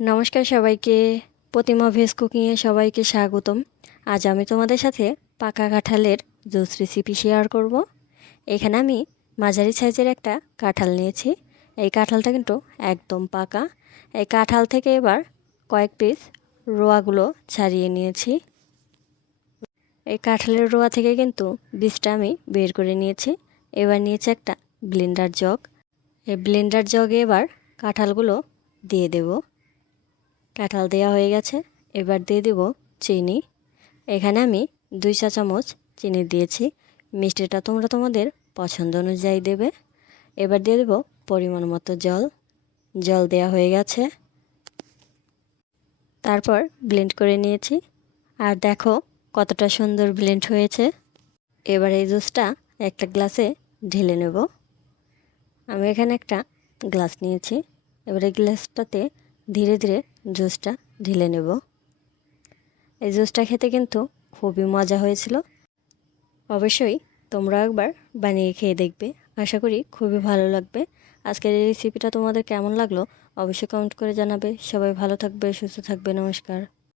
নমস্কার সবাইকে। প্রতিমা ভেজ কুকিংয়ে সবাইকে স্বাগতম। আজ আমি তোমাদের সাথে পাকা কাঁঠালের জুস রেসিপি শেয়ার করব। এখানে আমি মাঝারি সাইজের একটা কাঁঠাল নিয়েছি। এই কাঁঠালটা কিন্তু একদম পাকা। এই কাঁঠাল থেকে এবার কয়েক পিস রোয়াগুলো ছাড়িয়ে নিয়েছি। এই কাঁঠালের রোয়া থেকে কিন্তু বীজটা আমি বের করে নিয়েছি। এবার নিয়েছি একটা ব্লেন্ডার জগ এই ব্লেন্ডার জগে এবার কাঁঠালগুলো দিয়ে দেব। কাঁঠাল দেওয়া হয়ে গেছে। এবার দিয়ে দেব চিনি। এখানে আমি দুই চা চামচ চিনি দিয়েছি। মিষ্টিটা তোমরা তোমাদের পছন্দ অনুযায়ী দেবে। এবার দিয়ে দেব পরিমাণ মতো জল। জল দেওয়া হয়ে গেছে। তারপর ব্লেন্ড করে নিয়েছি। আর দেখো কতটা সুন্দর ব্লেন্ড হয়েছে। এবার এই জুসটা একটা গ্লাসে ঢেলে নেব। আমি এখানে একটা গ্লাস নিয়েছি। এবার এই গ্লাসটাতে ধীরে ধীরে জুসটা ঢেলে নেব। এই জুসটা খেতে কিন্তু খুবই মজা হয়েছিল। অবশ্যই তোমরা একবার বানিয়ে খেয়ে দেখবে। আশা করি খুবই ভালো লাগবে। আজকের এই রেসিপিটা তোমাদের কেমন লাগল অবশ্যই কমেন্ট করে জানাবে। সবাই ভালো থাকবে, সুস্থ থাকবে, নমস্কার।